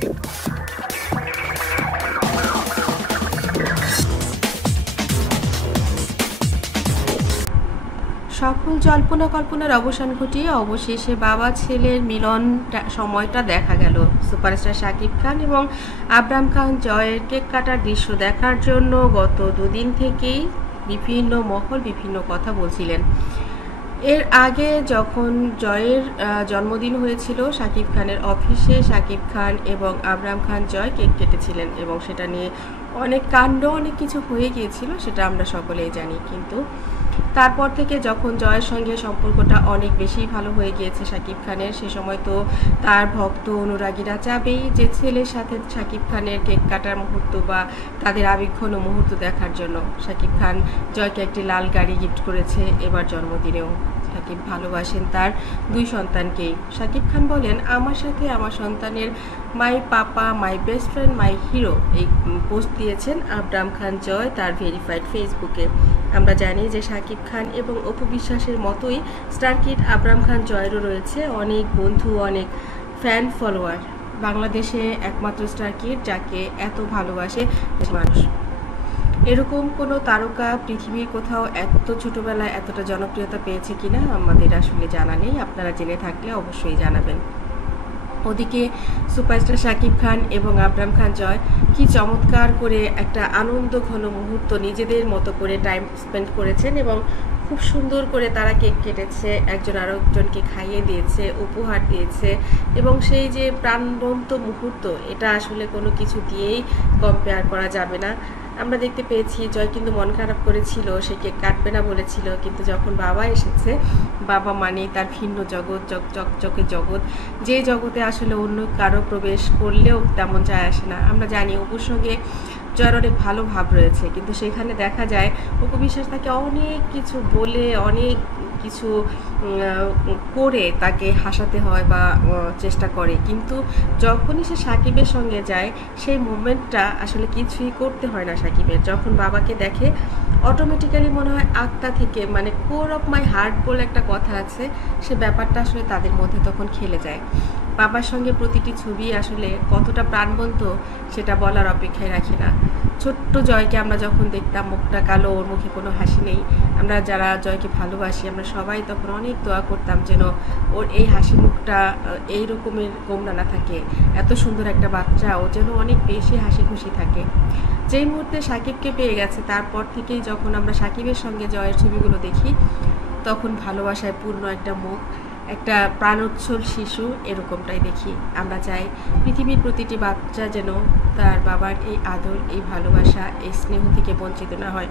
সফল জল্পনা কল্পনার অবসান ঘটিয়ে অবশেষে বাবা ছেলের মিলন সময়টা দেখা গেল। সুপারস্টার শাকিব খান এবং আবরাম খান জয়ের কেক কাটার দৃশ্য দেখার জন্য গত দুদিন থেকেই বিভিন্ন মহল বিভিন্ন কথা বলছিলেন। এর আগে যখন জয়ের জন্মদিন হয়েছিল, শাকিব খানের অফিসে শাকিব খান এবং আবরাম খান জয় কেক কেটেছিলেন এবং সেটা নিয়ে অনেক কাণ্ড অনেক কিছু হয়ে গিয়েছিল, সেটা আমরা সকলেই জানি। কিন্তু তারপর থেকে যখন জয়ের সঙ্গে সম্পর্কটা অনেক বেশি ভালো হয়ে গিয়েছে শাকিব খানের, সে সময় তো তার ভক্ত অনুরাগীরা চাবেই যে ছেলের সাথে শাকিব খানের কেক কাটার মুহূর্ত বা তাদের আবেগঘন মুহূর্ত দেখার জন্য। শাকিব খান জয়কে একটি লাল গাড়ি গিফট করেছে এবার জন্মদিনেও। শাকিব ভালোবাসেন তার দুই সন্তানকেই। শাকিব খান বলেন, আমার সাথে আমার সন্তানের my papa, my best friend, my hero, এই পোস্ট দিয়েছেন আবরাম খান জয় তার ভেরিফাইড ফেসবুকে। আমরা জানি যে শাকিব খান এবং অপু বিশ্বাসের মতোই স্টার কিড আবরাম খান জয়েরও রয়েছে অনেক বন্ধু, অনেক ফ্যান ফলোয়ার। বাংলাদেশে একমাত্র স্টার কিড যাকে এত ভালোবাসে মানুষ। এরকম কোনো তারকা পৃথিবীর কোথাও এত ছোটবেলায় এতটা জনপ্রিয়তা পেয়েছে কিনা আমাদের আসলে জানা নেই। আপনারা জেনে থাকলে অবশ্যই জানাবেন। ওদিকে সুপারস্টার শাকিব খান এবং আবরাম খান জয় কি চমৎকার করে একটা আনন্দ ঘন মুহূর্ত নিজেদের মতো করে টাইম স্পেন্ড করেছেন এবং খুব সুন্দর করে তারা কেক কেটেছে, একজন আরেকজনকে খাইয়ে দিয়েছে, উপহার দিয়েছে এবং সেই যে প্রাণবন্ত মুহূর্ত, এটা আসলে কোনো কিছু দিয়েই কম্পেয়ার করা যাবে না। আমরা দেখতে পেয়েছি জয় কিন্তু মন খারাপ করেছিল, সে কেক কাটবে না বলেছিল, কিন্তু যখন বাবা এসেছে, বাবা মানে তার ভিন্ন জগৎ, চকচকে জগৎ, যে জগতে আসলে অন্য কারো প্রবেশ করলেও তেমন যায় আসে না। আমরা জানি অপুর সঙ্গে জয়ের অনেক ভালো ভাব রয়েছে, কিন্তু সেখানে দেখা যায় অপু বিশ্বাস তাকে অনেক কিছু বলে অনেক কিছু করে তাকে হাসাতে হয় বা চেষ্টা করে, কিন্তু যখনই সে সাকিবের সঙ্গে যায় সেই মুভমেন্টটা আসলে কিছুই করতে হয় না সাকিবের। যখন বাবাকে দেখে অটোমেটিক্যালি মনে হয় আত্মা থেকে, মানে কোর অফ মাই হার্ট বলে একটা কথা আছে, সে ব্যাপারটা আসলে তাদের মধ্যে তখন খেলে যায়। বাবার সঙ্গে প্রতিটি ছবি আসলে কতটা প্রাণবন্ত সেটা বলার অপেক্ষায় রাখি না। ছোট্ট জয়কে আমরা যখন দেখতাম, মুখটা কালো, ওর মুখে কোনো হাসি নেই, আমরা যারা জয়কে ভালোবাসি আমরা সবাই তখন অনেক দোয়া করতাম যেন ওর এই হাসি মুখটা এই রকমের গোমরা না থাকে, এত সুন্দর একটা বাচ্চা, ও যেন অনেক বেশি হাসি খুশি থাকে। যেই মুহূর্তে সাকিবকে পেয়ে গেছে তারপর থেকেই যখন আমরা সাকিবের সঙ্গে জয়ের ছবিগুলো দেখি, তখন ভালোবাসায় পূর্ণ একটা মুখ, একটা প্রাণোচ্ছল শিশু, এরকমটাই দেখি। আমরা চাই পৃথিবীর প্রতিটি বাচ্চা যেন তার বাবার এই আদর, এই ভালোবাসা, এই স্নেহ থেকে বঞ্চিত না হয়।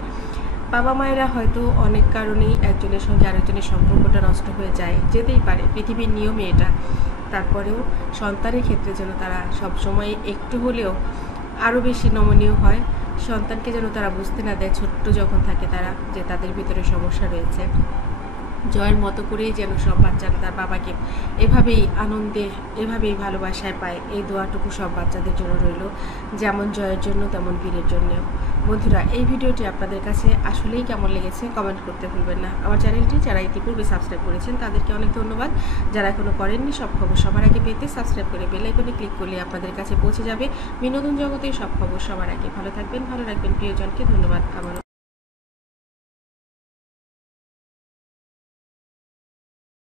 বাবা মায়েরা হয়তো অনেক কারণেই একজনের সঙ্গে আরেকজনের সম্পর্কটা নষ্ট হয়ে যায়, যেতেই পারে, পৃথিবীর নিয়মে এটা। তারপরেও সন্তানের ক্ষেত্রে যেন তারা সবসময় একটু হলেও আরও বেশি নমনীয় হয়, সন্তানকে যেন তারা বুঝতে না দেয় ছোট্ট যখন থাকে তারা যে তাদের ভিতরে সমস্যা রয়েছে। জয়ের মতো করেই যেন সব বাচ্চারা তার বাবাকে এভাবেই আনন্দে, এভাবেই ভালোবাসায় পায়, এই দোয়াটুকু সব বাচ্চাদের জন্য রইল, যেমন জয়ের জন্য তেমন বীরের জন্যও। বন্ধুরা, এই ভিডিওটি আপনাদের কাছে আসলেই কেমন লেগেছে কমেন্ট করতে ভুলবেন না। আমার চ্যানেলটি যারা ইতিপূর্বে সাবস্ক্রাইব করেছেন তাদেরকে অনেক ধন্যবাদ। যারা এখনও করেননি, সব খবর সবার আগে পেতে সাবস্ক্রাইব করে বেল আইকনে ক্লিক করলে আপনাদের কাছে পৌঁছে যাবে বিনোদন জগতের সব খবর সবার আগে। ভালো থাকবেন, ভালো রাখবেন প্রিয়জনকে। ধন্যবাদ আবারও।